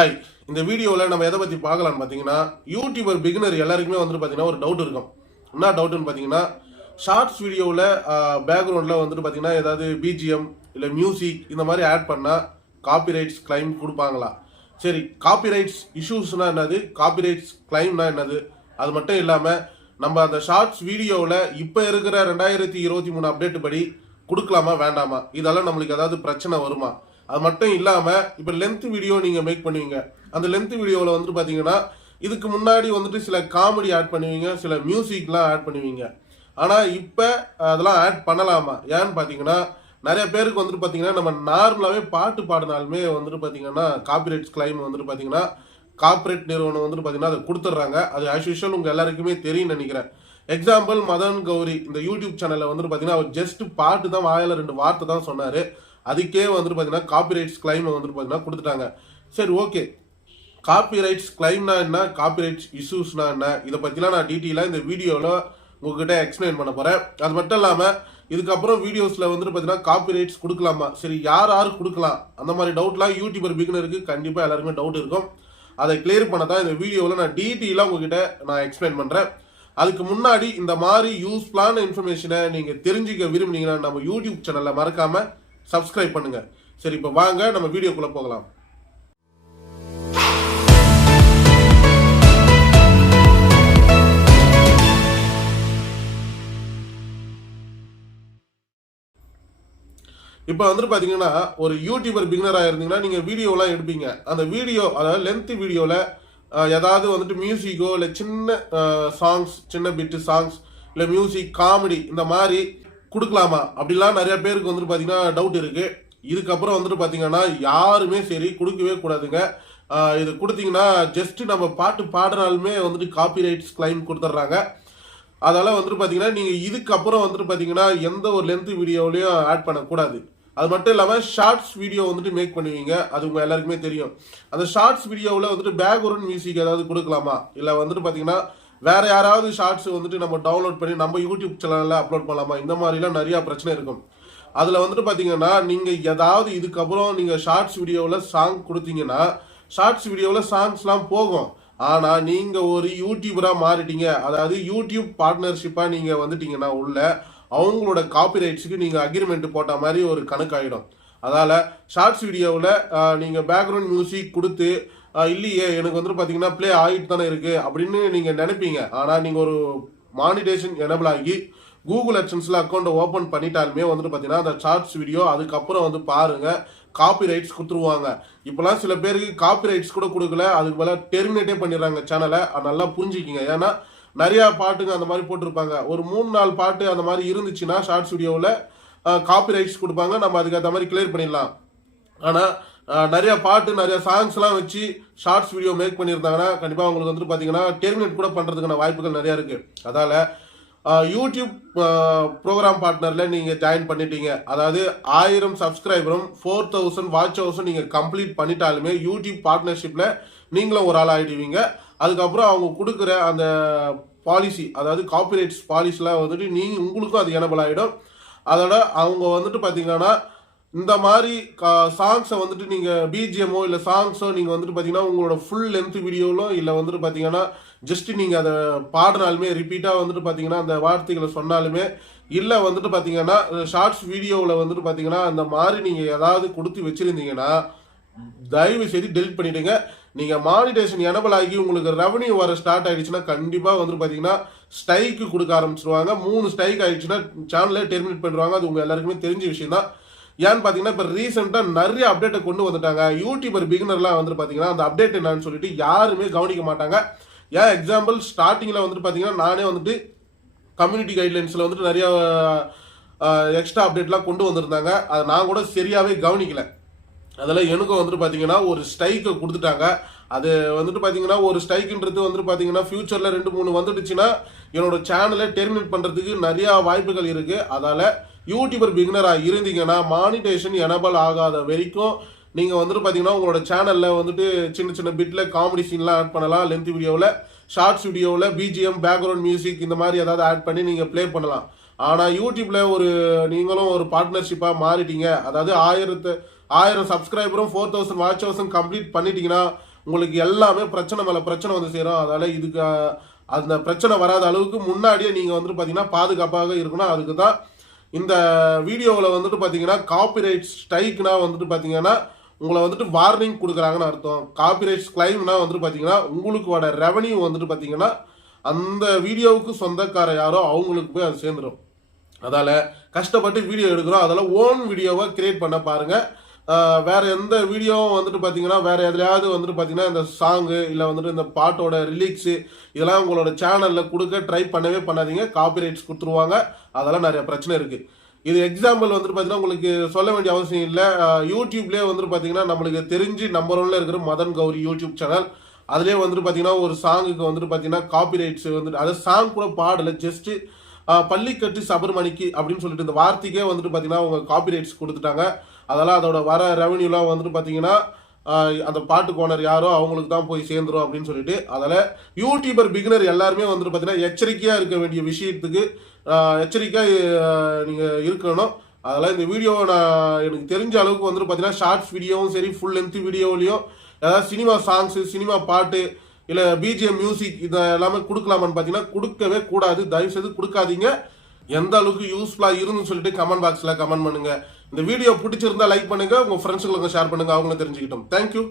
Hi, இந்த வீடியோவில் நம்ம எதை பற்றி பார்க்கலான்னு பார்த்தீங்கன்னா, யூடியூபர் பிகினர் எல்லாருக்குமே வந்துட்டு பார்த்தீங்கன்னா ஒரு டவுட் இருக்கும். என்ன டவுட்டுன்னு பார்த்தீங்கன்னா, ஷார்ட்ஸ் வீடியோவில் பேக்ரவுண்டில் வந்துட்டு பார்த்தீங்கன்னா ஏதாவது பிஜிஎம் இல்லை மியூசிக் இந்த மாதிரி ஆட் பண்ணால் காப்பிரைட்ஸ் கிளைம் கொடுப்பாங்களா? சரி, காப்பிரைட்ஸ் இஷ்யூஸ்னா என்னது, காப்பிரைட்ஸ் கிளைம்னா என்னது, அது மட்டும் இல்லாமல் நம்ம அந்த ஷார்ட்ஸ் வீடியோவில் இப்போ இருக்கிற 2023 அப்டேட் படி கொடுக்கலாமா வேண்டாமா, இதெல்லாம் நம்மளுக்கு ஏதாவது பிரச்சனை வருமா? அது மட்டும் இல்லாமல் இப்போ லென்த் வீடியோ நீங்கள் மேக் பண்ணுவீங்க. அந்த லென்த் வீடியோவில் வந்துட்டு பார்த்தீங்கன்னா இதுக்கு முன்னாடி வந்துட்டு சில காமெடி ஆட் பண்ணுவீங்க, சில மியூசிக்லாம் ஆட் பண்ணுவீங்க. ஆனால் இப்போ அதெல்லாம் ஆட் பண்ணலாமா? ஏன்னு பார்த்தீங்கன்னா நிறைய பேருக்கு வந்துட்டு பார்த்தீங்கன்னா நம்ம நார்மலாகவே பாட்டு பாடினாலுமே வந்துட்டு பார்த்தீங்கன்னா காப்பிரைட்ஸ் கிளைம் வந்துட்டு பார்த்தீங்கன்னா கார்பரேட் நிறுவனம் வந்துட்டு பார்த்தீங்கன்னா அதை கொடுத்துட்றாங்க. அது ஆஸ் யூஷுவல் உங்கள் எல்லாருக்குமே தெரியும்னு நினைக்கிறேன். எக்ஸாம்பிள் மதன் கௌரி இந்த யூடியூப் சேனலில் வந்துட்டு பார்த்தீங்கன்னா அவர் ஜஸ்ட் பாட்டு தான் வாயில 2 வார்த்தை தான் சொன்னார், அதுக்கே வந்துட்டு பார்த்தீங்கன்னா காப்பிரைட்ஸ் கிளைம் வந்துட்டு பார்த்தீங்கன்னா கொடுத்துட்டாங்க. சரி, ஓகே, காப்பிரைட்ஸ் கிளைம்னா என்ன, காப்பிரைட்ஸ் இஷ்யூஸ்னா என்ன, இதை பற்றிலாம் நான் டீட்டெயிலாக இந்த வீடியோவில் உங்ககிட்ட எக்ஸ்பிளைன் பண்ண போகிறேன். அது மட்டும் இல்லாமல் இதுக்கப்புறம் வீடியோஸில் வந்துட்டு பார்த்தீங்கன்னா காப்பிரைட்ஸ் கொடுக்கலாமா, சரி யார் யார் கொடுக்கலாம், அந்த மாதிரி டவுட்லாம் யூடியூபர் பிகினருக்கு கண்டிப்பாக எல்லாருமே டவுட் இருக்கும். அதை கிளியர் பண்ண தான் இந்த வீடியோவில் நான் டீட்டெயிலாக உங்ககிட்ட நான் எக்ஸ்பிளைன் பண்ணுறேன். அதுக்கு முன்னாடி இந்த மாதிரி யூஸ்ஃபுல்லான இன்ஃபர்மேஷனை நீங்கள் தெரிஞ்சுக்க விரும்புனீங்கன்னா நம்ம யூடியூப் சேனலில் மறக்காமல் சப்ஸ்கிரைப் பண்ணுங்க. சரி, இப்போ வாங்க நம்ம வீடியோக்குள்ள போகலாம். இப்போ வந்துட்டு பார்த்தீங்கன்னா ஒரு யூடியூபர் பிகினராக இருந்தீங்கன்னா நீங்கள் வீடியோலாம் எடுப்பீங்க. அந்த வீடியோ அதாவது லென்த் வீடியோவில் ஏதாவது வந்துட்டு மியூசிக்கோ இல்லை சின்ன சாங்ஸ், சின்ன பிட்டு சாங்ஸ் இல்லை மியூசிக் காமெடி இந்த மாதிரி கொடுக்கலாமா அப்படிலாம் நிறைய பேருக்கு வந்துட்டு பார்த்தீங்கன்னா டவுட் இருக்கு. இதுக்கப்புறம் வந்துட்டு பார்த்தீங்கன்னா யாருமே சரி கொடுக்கவே கூடாதுங்க. இது கொடுத்தீங்கன்னா ஜஸ்ட் நம்ம பாட்டு பாடுறாலுமே வந்துட்டு காப்பிரைட்ஸ் கிளைம் கொடுத்துட்றாங்க. அதெல்லாம் வந்துட்டு பார்த்தீங்கன்னா நீங்கள் இதுக்கப்புறம் வந்துட்டு பார்த்தீங்கன்னா எந்த ஒரு லென்த் வீடியோலையும் ஆட் பண்ணக்கூடாது. அது மட்டும் இல்லாமல் ஷார்ட்ஸ் வீடியோ வந்துட்டு மேக் பண்ணுவீங்க, அது உங்கள் எல்லாருக்குமே தெரியும். அந்த ஷார்ட்ஸ் வீடியோவில் வந்துட்டு பேக்ரவுண்ட் மியூசிக் ஏதாவது கொடுக்கலாமா, இல்லை வந்துட்டு பார்த்தீங்கன்னா வேற யாராவது ஷார்ட்ஸ் வந்துட்டு நம்ம டவுன்லோட் பண்ணி நம்ம யூடியூப் சேனலில் அப்லோட் பண்ணலாமா, இந்த மாதிரிலாம் நிறையா பிரச்சனை இருக்கும். அதில் வந்துட்டு பார்த்தீங்கன்னா நீங்கள் ஏதாவது இதுக்கப்புறம் நீங்கள் ஷார்ட்ஸ் வீடியோவில் சாங் கொடுத்தீங்கன்னா ஷார்ட்ஸ் வீடியோவில் சாங்ஸ்லாம் போகும். ஆனால் நீங்கள் ஒரு யூடியூபராக மாறிட்டீங்க, அதாவது யூடியூப் பார்ட்னர்ஷிப்பாக நீங்கள் வந்துட்டீங்கன்னா உள்ள அவங்களோட காப்பிரைட்ஸுக்கு நீங்கள் அக்ரிமெண்ட் போட்ட மாதிரி ஒரு கணக்காயிடும். அதால் ஷார்ட்ஸ் வீடியோவில் நீங்கள் பேக்ரவுண்ட் மியூசிக் கொடுத்து இல்லையே எனக்கு வந்துட்டு பார்த்தீங்கன்னா ப்ளே ஆகிட்டு தானே இருக்குது அப்படின்னு நீங்கள் நினைப்பீங்க. ஆனால் நீங்கள் ஒரு மானிடேஷன் எனபிள் ஆகி கூகுள் அட்சன்ஸில் அக்கௌண்ட்டை ஓப்பன் பண்ணிட்டாலுமே வந்துட்டு பார்த்தீங்கன்னா அந்த ஷார்ட்ஸ் வீடியோ அதுக்கப்புறம் வந்து பாருங்கள் காப்பிரைட்ஸ் கொடுத்துருவாங்க. இப்போலாம் சில பேருக்கு காப்பிரைட்ஸ் கூட கொடுக்கல, அதுக்கு மேலே டெர்மினேட்டே பண்ணிடுறாங்க சேனலை. நல்லா புரிஞ்சுக்கிங்க. ஏன்னா நிறையா பாட்டுங்க அந்த மாதிரி போட்டிருப்பாங்க. ஒரு 3-4 பாட்டு அந்த மாதிரி இருந்துச்சுன்னா ஷார்ட்ஸ் வீடியோவில் காப்பிரைட்ஸ் கொடுப்பாங்க, நம்ம அதுக்கேற்ற மாதிரி கிளியர் பண்ணிடலாம். ஆனால் நிறைய பாட்டு நிறைய சாங்ஸ்லாம் வச்சு ஷார்ட்ஸ் வீடியோ மேக் பண்ணியிருந்தாங்கன்னா கண்டிப்பாக அவங்களுக்கு வந்துட்டு பார்த்தீங்கன்னா டெர்மினேட் கூட பண்ணுறதுக்கான வாய்ப்புகள் நிறையா இருக்குது. அதால் யூடியூப் ப்ரோக்ராம் பார்ட்னரில் நீங்கள் ஜாயின் பண்ணிட்டீங்க, அதாவது 1000 சப்ஸ்கிரைபரும் 4000 வாட்ச் ஹவர்ஸும் நீங்கள் கம்ப்ளீட் பண்ணிட்டாலுமே யூடியூப் பார்ட்னர்ஷிப்பில் நீங்களும் ஒரு ஆள் ஆகிடுவீங்க. அதுக்கப்புறம் அவங்க கொடுக்குற அந்த பாலிசி, அதாவது காப்பிரைட்ஸ் பாலிசிலாம் வந்துட்டு உங்களுக்கும் அது எனபிள் ஆகிடும். அதோட அவங்க வந்துட்டு பார்த்தீங்கன்னா இந்த மாதிரி சாங்ஸை வந்துட்டு நீங்கள் பிஜிஎம்மோ இல்லை சாங்ஸோ நீங்கள் வந்துட்டு பார்த்தீங்கன்னா உங்களோட ஃபுல் லென்த் வீடியோவிலும் இல்லை வந்துட்டு பார்த்தீங்கன்னா ஜஸ்ட் நீங்கள் அதை பாடினாலுமே ரிப்பீட்டாக வந்துட்டு பார்த்தீங்கன்னா அந்த வார்த்தைகளை சொன்னாலுமே இல்லை வந்துட்டு பார்த்தீங்கன்னா ஷார்ட்ஸ் வீடியோவில் வந்துட்டு பார்த்தீங்கன்னா அந்த மாதிரி நீங்கள் ஏதாவது கொடுத்து வச்சுருந்தீங்கன்னா தயவு செய்து டெலிட் பண்ணிவிடுங்க. நீங்கள் மானிடேஷன் எனபிள் ஆகி உங்களுக்கு ரெவன்யூ வர ஸ்டார்ட் ஆகிடுச்சுன்னா கண்டிப்பாக வந்துட்டு பார்த்தீங்கன்னா ஸ்ட்ரைக்கு கொடுக்க ஆரம்பிச்சிருவாங்க. 3 ஸ்ட்ரைக் ஆகிடுச்சுன்னா சேனலே டெர்மினேட் பண்ணிடுவாங்க. அது உங்கள் எல்லாருக்குமே தெரிஞ்ச விஷயம் தான். ஏன்னு பார்த்தீங்கன்னா இப்போ ரீசெண்டாக நிறைய அப்டேட்டை கொண்டு வந்துட்டாங்க. யூடியூபர் பிகினர்லாம் வந்துட்டு பார்த்தீங்கன்னா அந்த அப்டேட் என்னன்னு சொல்லிட்டு யாருமே கவனிக்க மாட்டாங்க. ஏன் எக்ஸாம்பிள் ஸ்டார்டிங்கில் வந்துட்டு பார்த்தீங்கன்னா நானே வந்துட்டு கம்யூனிட்டி கைட்லைன்ஸில் வந்துட்டு நிறைய எக்ஸ்ட்ரா அப்டேட்லாம் கொண்டு வந்திருந்தாங்க, அதை நான் கூட சரியாகவே கவனிக்கல. அதில் எனக்கும் வந்துட்டு பார்த்தீங்கன்னா ஒரு ஸ்ட்ரைக்கை கொடுத்துட்டாங்க. அது வந்துட்டு பார்த்தீங்கன்னா ஒரு ஸ்ட்ரைக்குன்றது வந்துட்டு பார்த்தீங்கன்னா ஃபியூச்சரில் 2-3 வந்துடுச்சுன்னா என்னோட சேனலை டெர்மினேட் பண்ணுறதுக்கு நிறையா வாய்ப்புகள் இருக்குது. அதால் யூடியூபர் பிகினராக இருந்தீங்கன்னா மானிடேஷன் எனபிள் ஆகாத வரைக்கும் நீங்கள் வந்துட்டு பார்த்தீங்கன்னா உங்களோட சேனலில் வந்துட்டு சின்ன சின்ன பிட்டில் காமெடி சீன்லாம் ஆட் பண்ணலாம். லென்த் வீடியோவில், ஷார்ட்ஸ் வீடியோவில் பிஜிஎம், பேக்ரவுண்ட் மியூசிக் இந்த மாதிரி ஏதாவது ஆட் பண்ணி நீங்கள் ப்ளே பண்ணலாம். ஆனால் யூடியூப்பில் நீங்களும் ஒரு பார்ட்னர்ஷிப்பாக மாறிட்டீங்க, அதாவது 1000 சப்ஸ்கிரைபரும் 4000 வாட்ச் ஹவர்ஸும் கம்ப்ளீட் பண்ணிட்டீங்கன்னா உங்களுக்கு எல்லாமே பிரச்சனை மேலே பிரச்சனை வந்து சேரும். அதனால் இதுக்கு அந்த பிரச்சனை வராத அளவுக்கு முன்னாடியே நீங்கள் வந்துட்டு பார்த்தீங்கன்னா பாதுகாப்பாக இருக்கணும். அதுக்கு தான் இந்த வீடியோவில் வந்துட்டு பார்த்தீங்கன்னா காப்பிரைட் ஸ்ட்ரைக்னா வந்துட்டு பார்த்தீங்கன்னா உங்களை வந்துட்டு வார்னிங் கொடுக்குறாங்கன்னு அர்த்தம். காப்பிரைட்ஸ் கிளைம்னா வந்துட்டு பார்த்தீங்கன்னா உங்களுக்கு வர ரெவன்யூ வந்துட்டு பார்த்தீங்கன்னா அந்த வீடியோவுக்கு சொந்தக்கார யாரோ அவங்களுக்கு போய் அது சேர்ந்துடும். அதால் கஷ்டப்பட்டு வீடியோ எடுக்கிறோம், அதெல்லாம் ஓன் வீடியோவை கிரியேட் பண்ண பாருங்கள். வேற எந்த வீடியோவும் வந்துட்டு பார்த்தீங்கன்னா வேற எதுலையாவது வந்துட்டு பார்த்தீங்கன்னா இந்த சாங்கு இல்லை வந்துட்டு இந்த பாட்டோட ரிலீக்ஸு இதெல்லாம் உங்களோட சேனலில் கொடுக்க ட்ரை பண்ணவே பண்ணாதீங்க. காப்பிரைட்ஸ் கொடுத்துருவாங்க, அதெல்லாம் நிறைய பிரச்சனை இருக்குது. இது எக்ஸாம்பிள் வந்துட்டு பார்த்தீங்கன்னா உங்களுக்கு சொல்ல வேண்டிய அவசியம் இல்லை. யூடியூப்லேயே வந்துட்டு பார்த்தீங்கன்னா நம்மளுக்கு தெரிஞ்சு நம்பர் 1ல இருக்கிற மதன் கௌரி யூடியூப் சேனல், அதுலேயே வந்துட்டு பார்த்தீங்கன்னா ஒரு சாங்குக்கு வந்துட்டு பார்த்தீங்கன்னா காப்பிரைட்ஸ் வந்துட்டு அது சாங் கூட பாடலை, ஜஸ்ட்டு பள்ளிக்கட்டு சபர்மணிக்கு அப்படின்னு சொல்லிட்டு இந்த வார்த்தைக்கே வந்துட்டு பார்த்தீங்கன்னா அவங்க காப்பிரைட்ஸ் கொடுத்துட்டாங்க. அதெல்லாம் அதோட வர ரெவன்யூலாம் வந்துட்டு பார்த்தீங்கன்னா அந்த பாட்டுக்கு ஓனர் யாரோ அவங்களுக்கு தான் போய் சேர்ந்துரும் அப்படின்னு சொல்லிட்டு. அதில் யூடியூபர் பிகினர் எல்லாருமே வந்துட்டு பார்த்தீங்கன்னா எச்சரிக்கையாக இருக்க வேண்டிய விஷயத்துக்கு எச்சரிக்கையாக நீங்கள் இருக்கணும். அதெல்லாம் இந்த வீடியோ நான் எனக்கு தெரிஞ்ச அளவுக்கு வந்துட்டு பார்த்தீங்கன்னா ஷார்ட்ஸ் வீடியோவும் சரி ஃபுல் லென்த் வீடியோவிலையும் ஏதாவது சினிமா சாங்ஸு சினிமா பாட்டு இல்லை பிஜிஎம் மியூசிக் இதை எல்லாமே கொடுக்கலாமான்னு பார்த்தீங்கன்னா கொடுக்கவே கூடாது. தயவுசெய்து கொடுக்காதீங்க. எந்த அளவுக்கு யூஸ்ஃபுல்லாக இருந்துன்னு சொல்லிட்டு கமெண்ட் பாக்ஸில் கமெண்ட் பண்ணுங்க. இந்த வீடியோ பிடிச்சிருந்தா லைக் பண்ணுங்க, உங்க ஃப்ரெண்ட்ஸுங்களுக்கு ஷேர் பண்ணுங்க, அவங்களும் தெரிஞ்சுக்கிட்டோம். தேங்க்யூ.